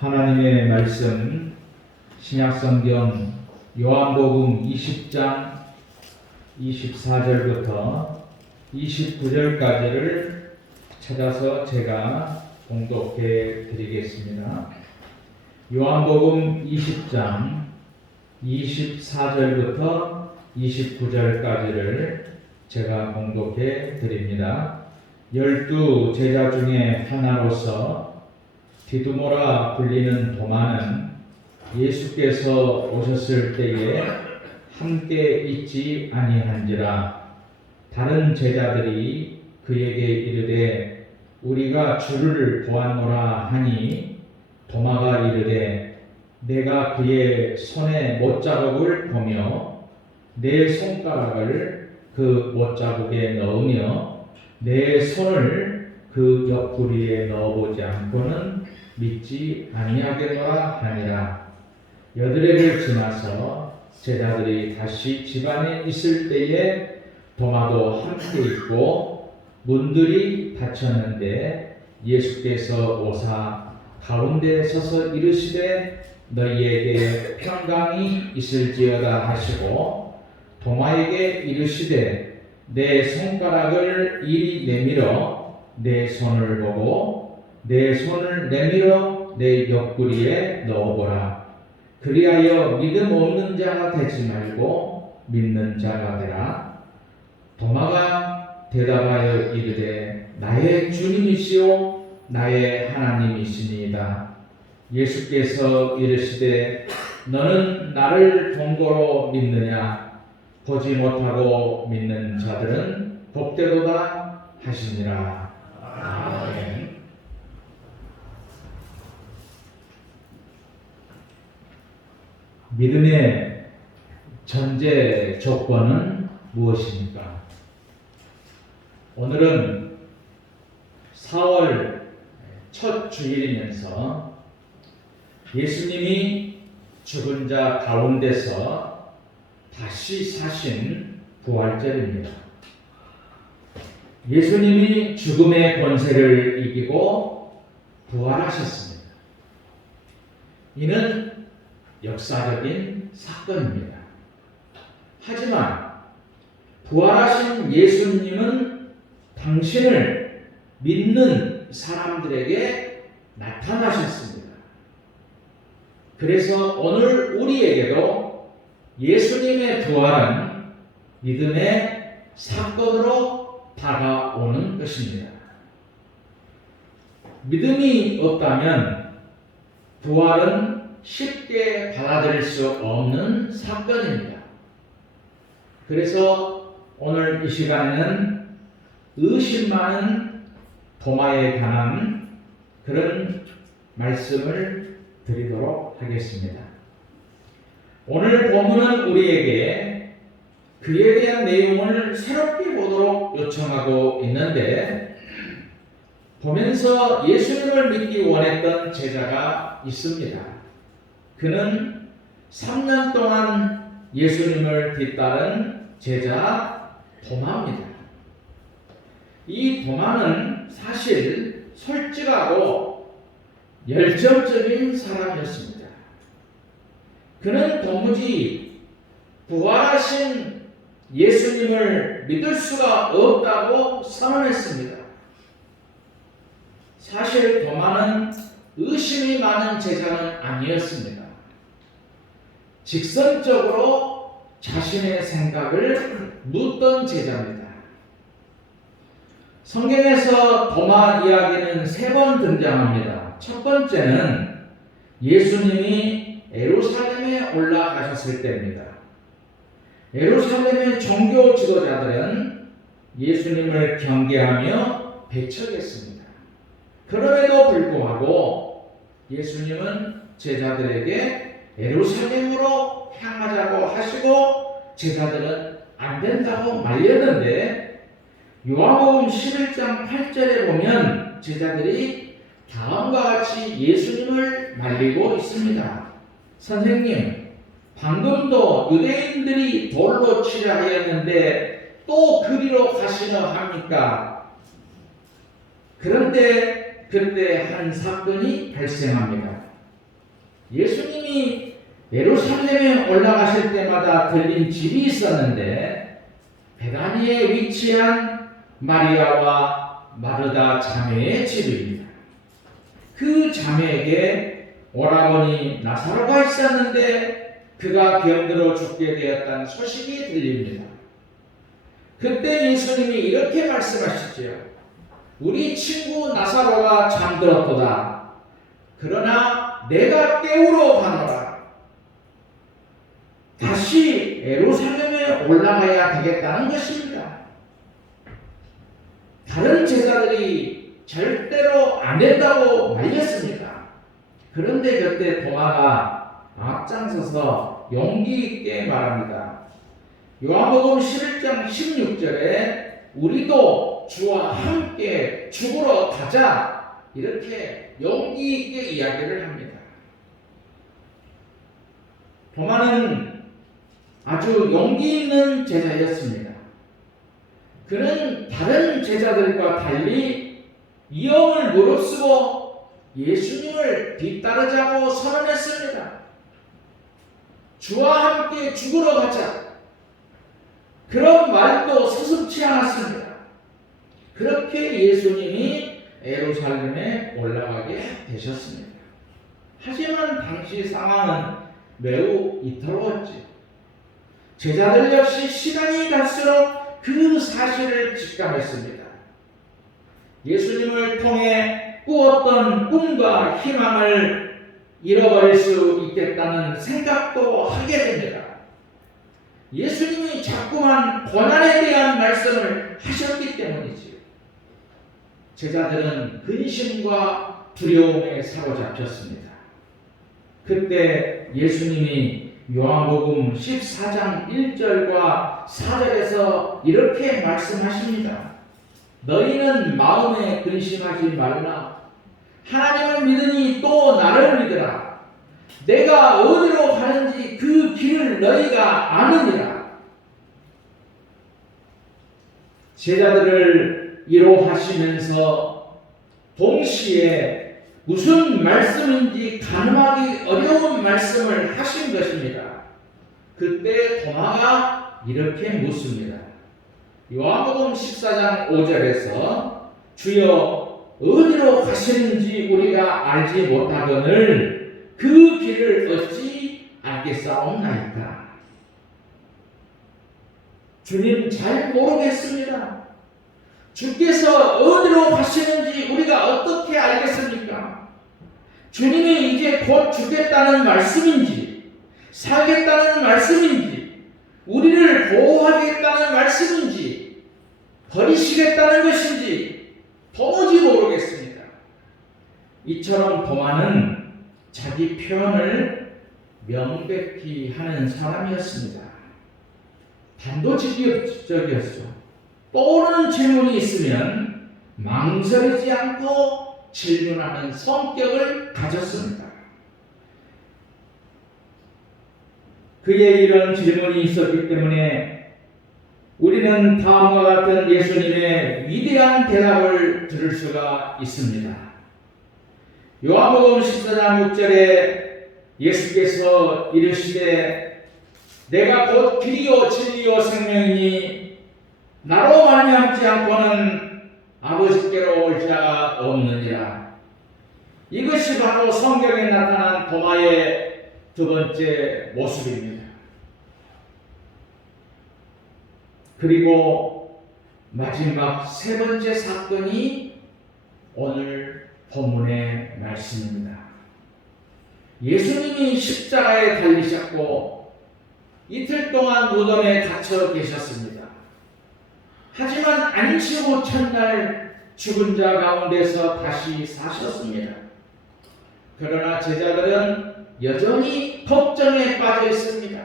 하나님의 말씀 신약성경 요한복음 20장 24절부터 29절까지를 찾아서 제가 봉독해 드리겠습니다. 요한복음 20장 24절부터 29절까지를 제가 봉독해 드립니다. 12 제자 중에 하나로서 디두모라 불리는 도마는 예수께서 오셨을 때에 함께 있지 아니한지라. 다른 제자들이 그에게 이르되 우리가 주를 보았노라 하니 도마가 이르되 내가 그의 손에 못자국을 보며 내 손가락을 그 못자국에 넣으며 내 손을 그 옆구리에 넣어보지 않고는 믿지 아니하겠노라 하니라. 여드레를 지나서 제자들이 다시 집안에 있을 때에 도마도 함께 있고 문들이 닫혔는데 예수께서 오사 가운데 서서 이르시되 너희에게 평강이 있을지어다 하시고 도마에게 이르시되 내 손가락을 이리 내밀어 내 손을 보고 내 손을 내밀어 내 옆구리에 넣어보라. 그리하여 믿음 없는 자가 되지 말고 믿는 자가 되라. 도마가 대답하여 이르되 나의 주님이시오 나의 하나님이시니이다. 예수께서 이르시되 너는 나를 본고로 믿느냐? 보지 못하고 믿는 자들은 복되도다 하시니라. 아멘. 믿음의 전제 조건은 무엇입니까? 오늘은 4월 첫 주일이면서 예수님이 죽은 자 가운데서 다시 사신 부활절입니다. 예수님이 죽음의 권세를 이기고 부활하셨습니다. 이는 역사적인 사건입니다. 하지만 부활하신 예수님은 당신을 믿는 사람들에게 나타나셨습니다. 그래서 오늘 우리에게도 예수님의 부활은 믿음의 사건으로 다가오는 것입니다. 믿음이 없다면 부활은 쉽게 받아들일 수 없는 사건입니다. 그래서 오늘 이 시간에는 의심 많은 도마에 관한 그런 말씀을 드리도록 하겠습니다. 오늘 본문은 우리에게 그에 대한 내용을 새롭게 보도록 요청하고 있는데, 보면서 예수님을 믿기 원했던 제자가 있습니다. 그는 3년 동안 예수님을 뒤따른 제자 도마입니다. 이 도마는 사실 솔직하고 열정적인 사람이었습니다. 그는 도무지 부활하신 예수님을 믿을 수가 없다고 선언했습니다. 사실 도마는 의심이 많은 제자는 아니었습니다. 직선적으로 자신의 생각을 묻던 제자입니다. 성경에서 도마 이야기는 3번 등장합니다. 첫 번째는 예수님이 예루살렘에 올라가셨을 때입니다. 예루살렘의 종교 지도자들은 예수님을 경계하며 배척했습니다. 그럼에도 불구하고 예수님은 제자들에게 예루살렘으로 향하자고 하시고 제자들은 안 된다고 말렸는데, 요한복음 11장 8절에 보면 제자들이 다음과 같이 예수님을 말리고 있습니다. 선생님, 방금도 유대인들이 돌로 치려 하였는데 또 그리로 가시려 합니까? 그런데 그때 한 사건이 발생합니다. 예수님이 예루살렘에 올라가실 때마다 들린 집이 있었는데 베다니에 위치한 마리아와 마르다 자매의 집입니다. 그 자매에게 오라버니 나사로가 있었는데 그가 병들어 죽게 되었다는 소식이 들립니다. 그때 예수님이 이렇게 말씀하시죠. 우리 친구 나사로가 잠들었도다. 그러나 내가 깨우러 가노라. 다시 예루살렘에 올라가야 되겠다는 것입니다. 다른 제자들이 절대로 안 된다고 말렸습니다. 그런데 그때 도마가 앞장서서 용기 있게 말합니다. 요한복음 11장 16절에 우리도 주와 함께 죽으러 가자 이렇게 용기 있게 이야기를 합니다. 도마는 아주 용기 있는 제자였습니다. 그는 다른 제자들과 달리 위험을 무릅쓰고 예수님을 뒤따르자고 선언했습니다. 주와 함께 죽으러 가자. 그런 말도 서슴지 않았습니다. 그렇게 예수님이 예루살렘에 올라가게 되셨습니다. 하지만 당시 상황은 매우 이탈로웠지. 제자들 역시 시간이 갈수록 그 사실을 직감했습니다. 예수님을 통해 꾸었던 꿈과 희망을 잃어버릴 수 있겠다는 생각도 하게 됩니다. 예수님이 자꾸만 고난에 대한 말씀을 하셨기 때문이지요. 제자들은 근심과 두려움에 사로잡혔습니다. 그때 예수님이 요한복음 14장 1절과 4절에서 이렇게 말씀하십니다. 너희는 마음에 근심하지 말라. 하나님을 믿으니 또 나를 믿으라. 내가 어디로 가는지 그 길을 너희가 아느니라. 제자들을 위로하시면서 동시에 무슨 말씀인지 가늠하기 어려운 말씀을 하신 것입니다. 그때 도마가 이렇게 묻습니다. 요한복음 14장 5절에서 주여 어디로 가시는지 우리가 알지 못하거늘 그 길을 어찌 알겠사옵나이까. 주님 잘 모르겠습니다. 주께서 어디로 가시는지 우리가 어떻게 알겠습니까? 주님이 이제 곧 죽겠다는 말씀인지 살겠다는 말씀인지 우리를 보호하겠다는 말씀인지 버리시겠다는 것인지 도무지 모르겠습니다. 이처럼 도마는 자기 표현을 명백히 하는 사람이었습니다. 단도직입적이었죠. 떠오르는 질문이 있으면 망설이지 않고 질문하는 성격을 가졌습니다. 그의 이런 질문이 있었기 때문에 우리는 다음과 같은 예수님의 위대한 대답을 들을 수가 있습니다. 요한복음 14장 6절에 예수께서 이르시되 내가 곧 길이요 진리요 생명이니 나로 말미암지 않고는 아버지께로 올 자가 없느니라. 이것이 바로 성경에 나타난 도마의 두 번째 모습입니다. 그리고 마지막 세 번째 사건이 오늘 본문의 말씀입니다. 예수님이 십자가에 달리셨고 이틀 동안 무덤에 갇혀 계셨습니다. 하지만 안식 후 첫날 죽은 자 가운데서 다시 사셨습니다. 그러나 제자들은 여전히 걱정에 빠져 있습니다.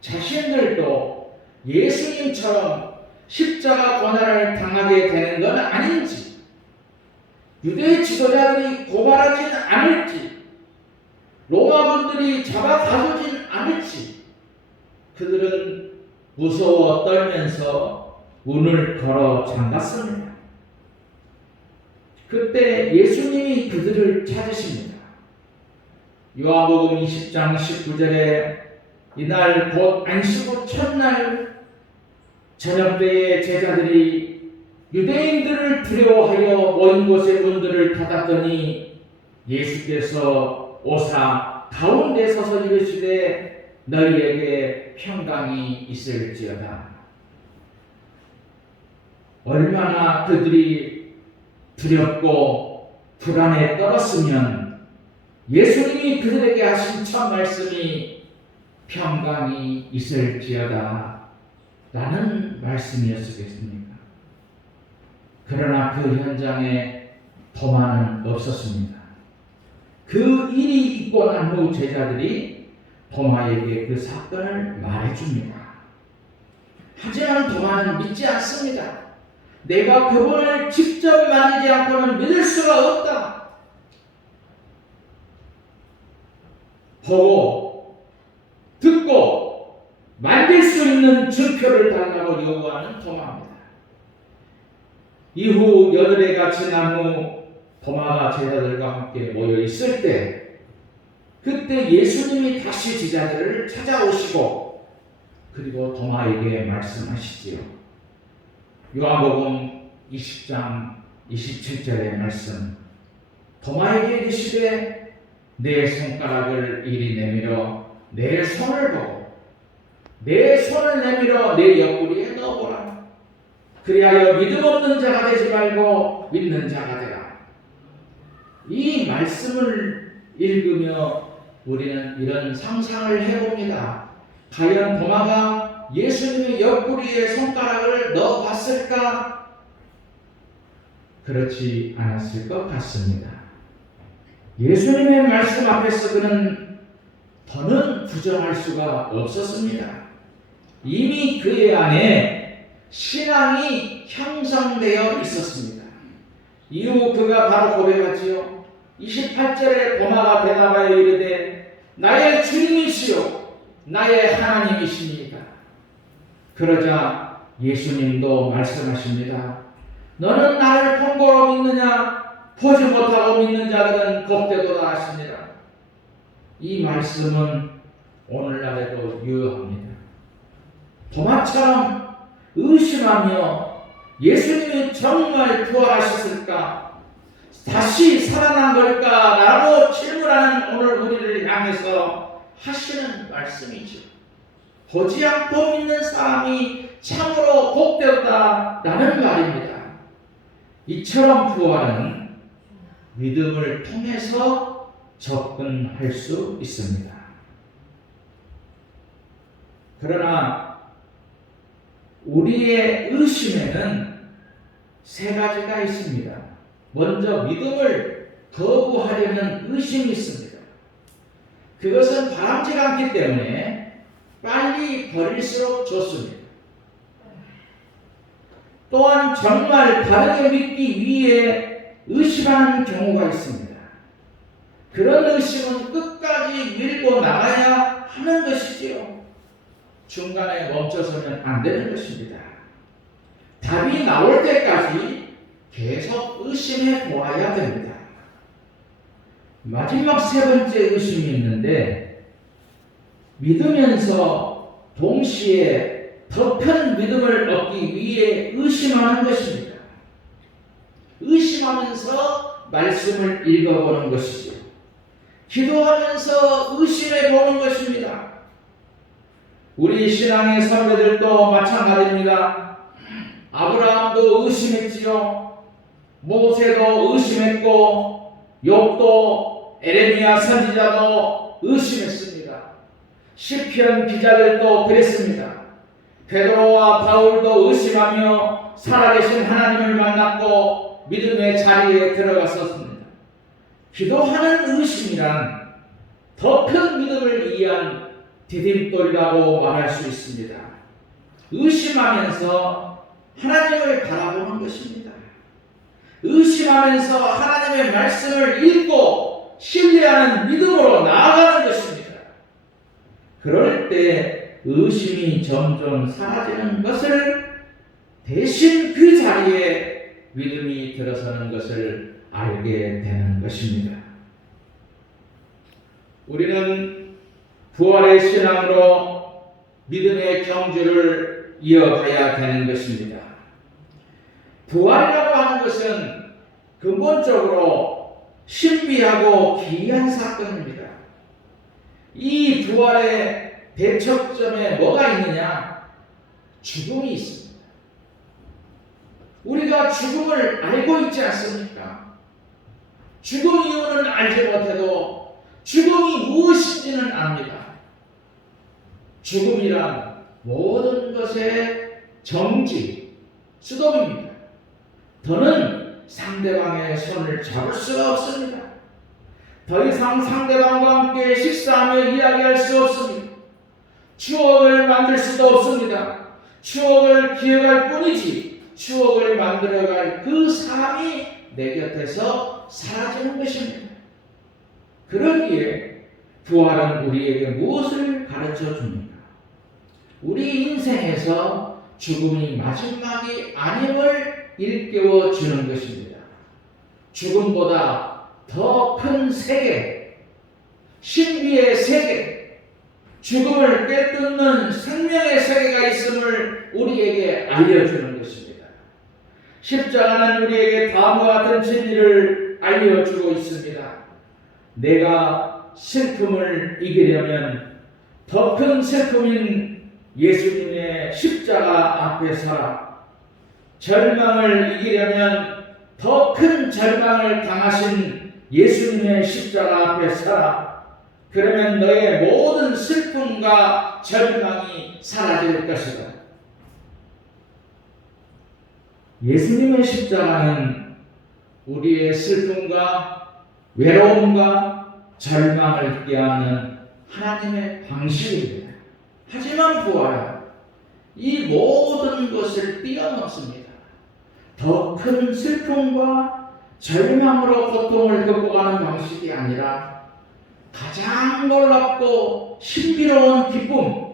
자신들도 예수님처럼 십자가 고난을 당하게 되는 건 아닌지, 유대 지도자들이 고발하진 않을지, 로마 분들이 잡아 가두진 않을지, 그들은 무서워 떨면서 문을 걸어 잠갔습니다. 그때 예수님이 그들을 찾으십니다. 요한복음 20장 19절에 이날 곧 안식일 첫날 저녁때에 제자들이 유대인들을 두려워하여 모인 곳의 문들을 닫았더니 예수께서 오사 가운데 서서 이르시되 너희에게 평강이 있을지어다. 얼마나 그들이 두렵고 불안에 떨었으면 예수님이 그들에게 하신 첫 말씀이 평강이 있을지어다 라는 말씀이었겠습니까? 그러나 그 현장에 도마는 없었습니다. 그 일이 있고 난 후 제자들이 도마에게 그 사건을 말해줍니다. 하지만 도마는 믿지 않습니다. 내가 그분을 직접 만나지 않고는 믿을 수가 없다. 보고 듣고 만질 수 있는 증표를 달라고 요구하는 도마입니다. 이후 8해가 지난 후 도마가 제자들과 함께 모여 있을 때 그때 예수님이 다시 제자들을 찾아오시고 그리고 도마에게 말씀하시지요. 요한복음 20장 27절의 말씀. 도마에게 이르시되 내 손가락을 이리 내밀어 내 손을 보고 내 손을 내밀어 내 옆구리에 넣어보라. 그리하여 믿음 없는 자가 되지 말고 믿는 자가 되라. 이 말씀을 읽으며 우리는 이런 상상을 해봅니다. 과연 도마가 예수님의 옆구리에 손가락을 넣어봤을까? 그렇지 않았을 것 같습니다. 예수님의 말씀 앞에서 그는 더는 부정할 수가 없었습니다. 이미 그의 안에 신앙이 형성되어 있었습니다. 이후 그가 바로 고백하지요. 28절에 도마가 대답하여 이르되 나의 주님이시요 나의 하나님이십니다. 그러자 예수님도 말씀하십니다. 너는 나를 본고로 믿느냐? 보지 못하고 믿는 자들은 복되도다 하십니다. 이 말씀은 오늘날에도 유효합니다. 도마처럼 의심하며 예수님이 정말 부활하셨을까? 다시 살아난 걸까라고 질문하는 오늘 우리를 향해서 하시는 말씀이죠. 보지 않고 믿는 사람이 참으로 복되었다라는 말입니다. 이처럼 부활은 믿음을 통해서 접근할 수 있습니다. 그러나 우리의 의심에는 3가지가 있습니다. 먼저 믿음을 거부하려는 의심이 있습니다. 그것은 바람직 않기 때문에 빨리 버릴수록 좋습니다. 또한 정말 바르게 믿기 위해 의심하는 경우가 있습니다. 그런 의심은 끝까지 밀고 나가야 하는 것이지요. 중간에 멈춰서는 안 되는 것입니다. 답이 나올 때까지 계속 의심해 보아야 됩니다. 마지막 3번째 의심이 있는데 믿으면서 동시에 더 큰 믿음을 얻기 위해 의심하는 것입니다. 의심하면서 말씀을 읽어보는 것이죠. 기도하면서 의심해 보는 것입니다. 우리 신앙의 선배들도 마찬가지입니다. 아브라함도 의심했지요. 모세도 의심했고 욥도 에레미야 선지자도 의심했습니다. 시편 기자들도 그랬습니다. 베드로와 바울도 의심하며 살아계신 하나님을 만났고 믿음의 자리에 들어갔었습니다. 기도하는 의심이란 더 큰 믿음을 위한 디딤돌이라고 말할 수 있습니다. 의심하면서 하나님을 바라보는 것입니다. 의심하면서 하나님의 말씀을 읽고 신뢰하는 믿음으로 나아가는 것입니다. 그럴 때 의심이 점점 사라지는 것을 대신 그 자리에 믿음이 들어서는 것을 알게 되는 것입니다. 우리는 부활의 신앙으로 믿음의 경주를 이어가야 되는 것입니다. 부활이라고 하는 것은 근본적으로 신비하고 기이한 사건입니다. 이 부활의 대척점에 뭐가 있느냐? 죽음이 있습니다. 우리가 죽음을 알고 있지 않습니까? 죽음 이유는 알지 못해도 죽음이 무엇인지는 압니다. 죽음이란 모든 것의 정지, 수동입니다. 더는 상대방의 손을 잡을 수가 없습니다. 더 이상 상대방과 함께 식사하며 이야기할 수 없습니다. 추억을 만들 수도 없습니다. 추억을 기억할 뿐이지 추억을 만들어갈 그 사람이 내 곁에서 사라지는 것입니다. 그러기에 부활은 우리에게 무엇을 가르쳐 줍니까? 우리 인생에서 죽음이 마지막이 아님을 일깨워 주는 것입니다. 죽음보다 더 큰 세계, 신비의 세계, 죽음을 꿰뚫는 생명의 세계가 있음을 우리에게 알려주는 것입니다. 십자가는 우리에게 다음과 같은 진리를 알려주고 있습니다. 내가 슬픔을 이기려면 더 큰 슬픔인 예수님의 십자가 앞에 서라. 절망을 이기려면 더 큰 절망을 당하신 예수님의 십자가 앞에 서라. 그러면 너의 모든 슬픔과 절망이 사라질 것이다. 예수님의 십자가는 우리의 슬픔과 외로움과 절망을 잊게 하는 하나님의 방식입니다. 하지만 부활은 이 모든 것을 뛰어넘습니다. 더 큰 슬픔과 절망으로 고통을 극복하는 방식이 아니라 가장 놀랍고 신비로운 기쁨,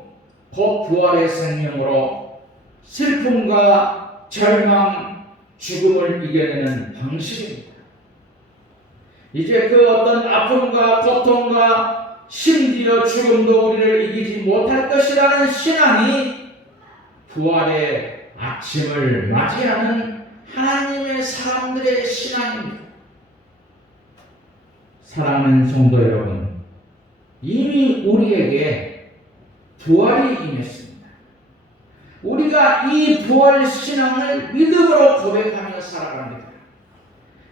곧 부활의 생명으로 슬픔과 절망, 죽음을 이겨내는 방식입니다. 이제 그 어떤 아픔과 고통과 심지어 죽음도 우리를 이기지 못할 것이라는 신앙이 부활의 아침을 맞이하는 하나님의 사람들의 신앙입니다. 사랑하는 성도 여러분, 이미 우리에게 부활이 임했습니다. 우리가 이 부활 신앙을 믿음으로 고백하며 살아갑니다.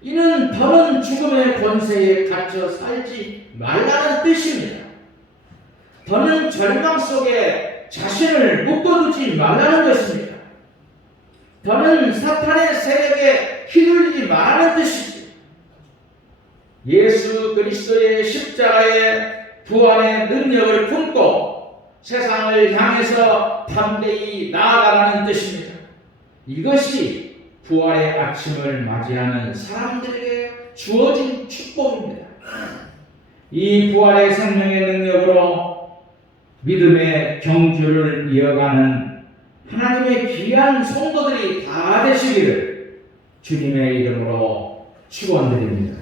이는 더는 죽음의 권세에 갇혀 살지 말라는 뜻입니다. 더는 절망 속에 자신을 묶어두지 말라는 것입니다. 더는 사탄의 세력에 휘둘리지 말라는 뜻입니다. 예수 그리스도의 십자가의 부활의 능력을 품고 세상을 향해서 담대히 나아가라는 뜻입니다. 이것이 부활의 아침을 맞이하는 사람들에게 주어진 축복입니다. 이 부활의 생명의 능력으로 믿음의 경주를 이어가는 하나님의 귀한 성도들이 다 되시기를 주님의 이름으로 축원드립니다.